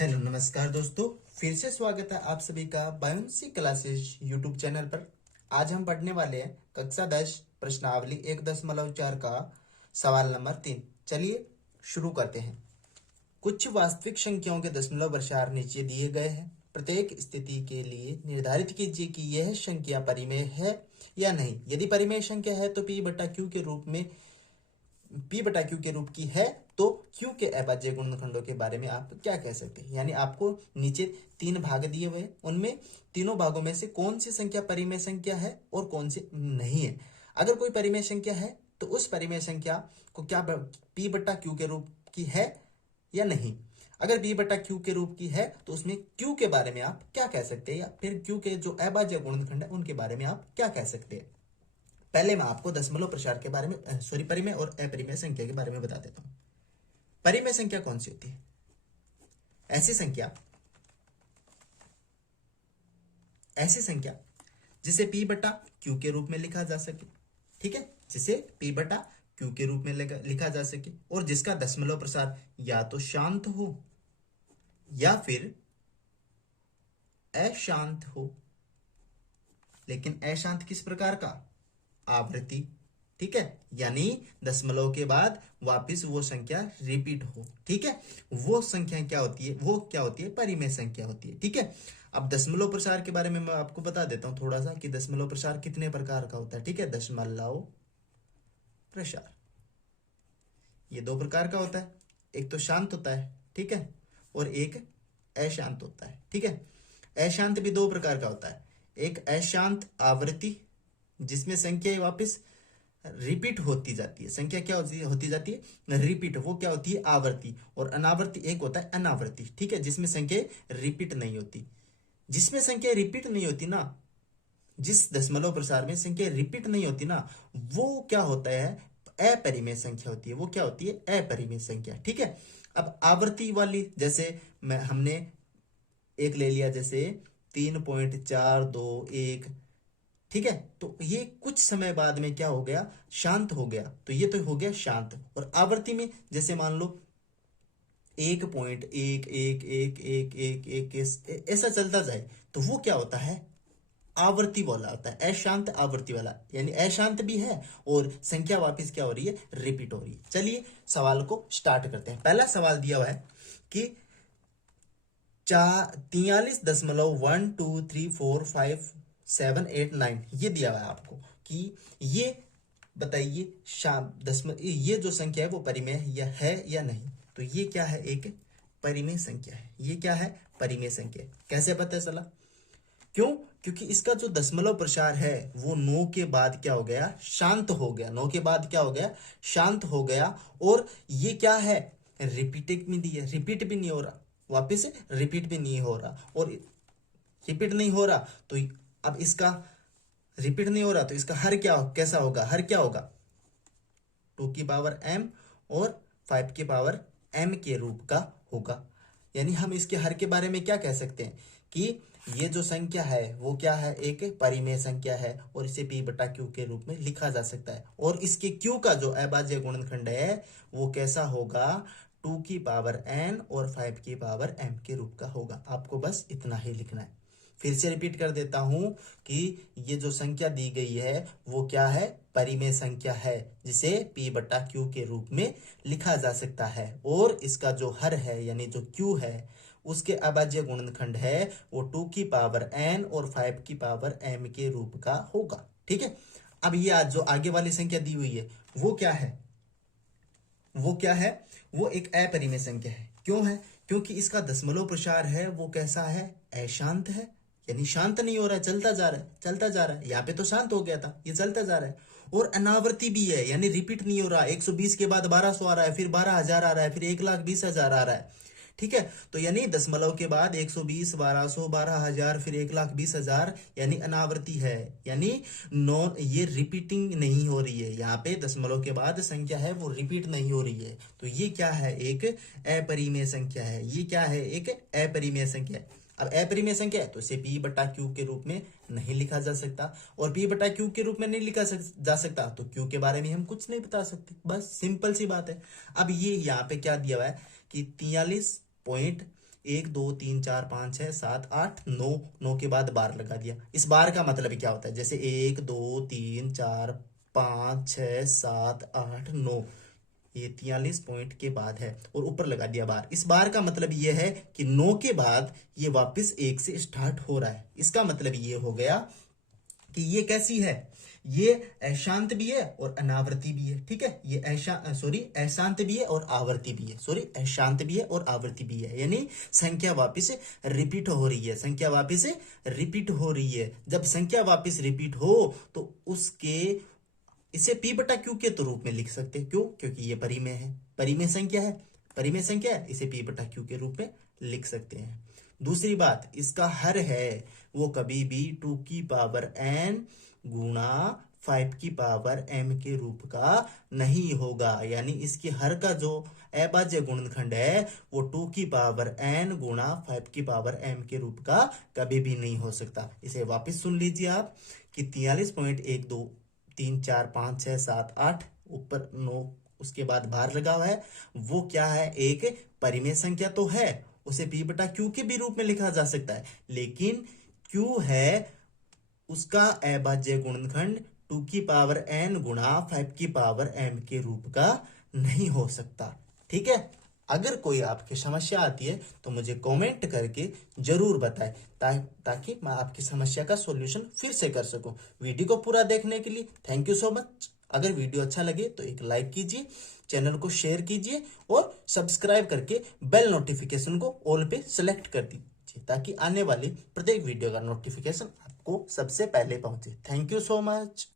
Hello नमस्कार दोस्तों, फिर से स्वागत है आप सभी का बायोन्सी क्लासेस यूट्यूब चैनल पर। आज हम पढ़ने वाले हैं कक्षा 10 प्रश्नावली 1.4 का सवाल नंबर 3। चलिए शुरू करते हैं। कुछ वास्तविक संख्याओं के दशमलव प्रसार नीचे दिए गए हैं। प्रत्येक स्थिति के लिए निर्धारित कीजिए कि यह संख्या परिमेय है या नहीं। यदि परिमेय संख्या है तो P/Q के रूप की है तो Q के अभाज्य गुणनखंडों के बारे में आप क्या कह सकते हैं। यानी आपको नीचे 3 भाग दिए हुए, उनमें तीनों भागों में से कौन सी संख्या परिमेय संख्या है और कौन सी नहीं है। अगर कोई परिमेय संख्या है तो उस परिमेय संख्या को क्या P/Q के रूप की है या नहीं। अगर P/Q के रूप की है तो उसमें Q के बारे में आप क्या कह सकते हैं, या फिर Q के जो अभाज्य गुणनखंड है उनके बारे में आप क्या कह सकते हैं। पहले मैं आपको दशमलव प्रसार के बारे में परिमेय और अपरिमेय संख्या के बारे में बता देता हूं। परिमेय संख्या कौन सी होती है? ऐसी संख्या जिसे P/Q के रूप में लिखा जा सके। ठीक है, जिसे P/Q के रूप में लिखा जा सके और जिसका दशमलव प्रसार या तो शांत हो या फिर अशांत हो। लेकिन अशांत किस प्रकार का? आवृत्ति। ठीक है, यानी दशमलव के बाद वापस वो संख्या रिपीट हो। ठीक है, वो संख्या क्या होती है? वो क्या होती है? परिमेय संख्या होती है। ठीक है, अब दशमलव प्रसार के बारे में मैं आपको बता देता हूं थोड़ा सा कि दशमलव प्रसार कितने प्रकार का होता है। ठीक है, दशमलव प्रसार ये 2 प्रकार का होता है। एक तो शांत होता है, ठीक है, और एक अशांत होता है। ठीक है, अशांत भी 2 प्रकार का होता है। एक अशांत आवृत्ति जिसमें संख्या वापस रिपीट होती जाती है। संख्या क्या होती जाती है? रिपीट। वो क्या होती है? आवृत्ति। और अनावर्ती एक होता है अनावर्ती। ठीक है, जिसमें संख्या रिपीट नहीं होती। जिसमें संख्या रिपीट नहीं होती ना, जिस दशमलव प्रसार में संख्या रिपीट नहीं होती ना, वो क्या होता है? अपरिमेय संख्या होती है। वो क्या होती है? अपरिमेय संख्या। ठीक है, अब आवर्ती वाली जैसे हमने एक ले लिया, जैसे 3.421। ठीक है, तो ये कुछ समय बाद में क्या हो गया? शांत हो गया। तो ये तो हो गया शांत। और आवर्ती में जैसे मान लो 1.111111 ऐसा चलता जाए तो वो क्या होता है? आवर्ती वाला होता है, अशांत आवर्ती वाला। यानी अशांत भी है और संख्या वापस क्या हो रही है? रिपीट हो रही है। चलिए सवाल को स्टार्ट करते हैं। पहला सवाल दिया हुआ है कि 43.12345 ये दिया हुआ है आपको कि ये बताइए ये जो संख्या है वो परिमेय है या नहीं। तो ये क्या है? एक परिमेय संख्या है। ये क्या है? परिमेय संख्या। कैसे पता चला? क्यों? क्योंकि इसका जो दशमलव प्रसार है वो 9 के बाद क्या हो गया? शांत हो गया। 9 के बाद क्या हो गया? शांत हो गया। और ये क्या है? रिपीट में दिया, रिपीट भी नहीं हो रहा, वापिस रिपीट भी नहीं हो रहा। और रिपीट नहीं हो रहा तो अब इसका रिपीट नहीं हो रहा तो इसका हर क्या कैसा होगा? हर क्या होगा? 2 की पावर m और 5 की पावर m के रूप का होगा। यानी हम इसके हर के बारे में क्या कह सकते हैं कि ये जो संख्या है वो क्या है? एक परिमेय संख्या है और इसे P/Q के रूप में लिखा जा सकता है। और इसके Q का जो अभाज्य गुणनखंड है वो कैसा होगा? 2 की पावर n और 5 की पावर m के रूप का होगा। आपको बस इतना ही लिखना है। फिर से रिपीट कर देता हूं कि ये जो संख्या दी गई है वो क्या है? परिमेय संख्या है, जिसे P/Q के रूप में लिखा जा सकता है। और इसका जो हर है यानी जो Q है उसके अभाज्य गुणनखंड है वो 2 की पावर n और 5 की पावर m के रूप का होगा। ठीक है, अब ये आज जो आगे वाली संख्या दी हुई है वो क्या है? वो क्या है? वो एक अपरिमेय संख्या है। क्यों है? क्योंकि इसका दशमलव प्रसार है वो कैसा है? अशांत है। यानी शांत नहीं हो रहा है, चलता जा रहा है, चलता जा रहा है। यहाँ पे तो शांत हो गया था, ये चलता जा रहा है। और अनावर्ती भी है, यानी रिपीट नहीं हो रहा। 120 के बाद 1200 आ रहा है, फिर 12,000 आ रहा है, फिर 1,20,000 आ रहा है। ठीक है, तो यानी दशमलव के बाद 120, 1200, 12,000, फिर 1,20,000 यानी अनावर्ती है। यानी नॉन ये रिपीटिंग नहीं हो रही है। यहाँ पे दशमलव के बाद संख्या है वो रिपीट नहीं हो रही है। तो ये क्या है? एक अपरिमेय संख्या है। ये क्या है? एक अपरिमेय संख्या है। अब अपरिमेय संख्या है तो इसे P/Q के रूप में नहीं लिखा जा सकता। और P/Q के रूप में नहीं लिखा जा सकता तो Q के बारे में हम कुछ नहीं बता सकते। बस सिंपल सी बात है। अब ये यहाँ पे क्या दिया हुआ है कि 43 1 2 3 4 5 6 7 8 9, 9 के बाद बार लगा दिया। इस बार का मतलब क्या होता है, जैसे 1 2 3 4 5 6 7 8 9, ये 43 पॉइंट के बाद है और ऊपर लगा दिया बार। इस बार का मतलब ये है कि 9 के बाद ये वापस 1 से स्टार्ट हो रहा है। इसका मतलब ये हो गया कि ये कैसी है, ये अशांत भी है और अनावर्ती भी है। ठीक है, ये अशांत भी है और आवर्ती भी है, अशांत भी है और आवर्ती भी है, यानी संख्या वापस रिपीट हो रही है, संख्या वापस रिपीट हो रही है। जब संख्या वापस रिपीट हो तो उसके इसे p बटा q के तो रूप में लिख सकते हैं। क्यों? क्योंकि ये परिमेय है, परिमेय संख्या है, परिमेय संख्या है, इसे p बटा q के रूप में लिख सकते हैं। दूसरी बात, इसका हर है वो कभी भी 2 की पावर n गुणा 5 की पावर m के रूप का नहीं होगा, यानी इसकी हर का जो अभाज्य गुणनखंड है वो 2 की पावर n गुणा 5 की पावर m के रूप का कभी भी नहीं हो सकता। इसे वापस सुन लीजिए आप कि 43.12 3 4 5 6 7 8 ऊपर 9 उसके बाद भार लगा हुआ है, वो क्या है, एक परिमेय संख्या तो है, उसे p बटा q के भी रूप में लिखा जा सकता है, लेकिन q है उसका अभाज्य गुणनखंड 2 की पावर n गुणा 5 की पावर m के रूप का नहीं हो सकता। ठीक है, अगर कोई आपकी समस्या आती है तो मुझे कमेंट करके जरूर बताएं, ताकि मैं आपकी समस्या का सॉल्यूशन फिर से कर सकूं। वीडियो को पूरा देखने के लिए थैंक यू सो मच। अगर वीडियो अच्छा लगे तो एक लाइक कीजिए, चैनल को शेयर कीजिए और सब्सक्राइब करके बेल नोटिफिकेशन को ऑल पे सेलेक्ट कर दीजिए, ताकि आने वाली प्रत्येक वीडियो का नोटिफिकेशन आपको सबसे पहले पहुंचे। Thank you so much.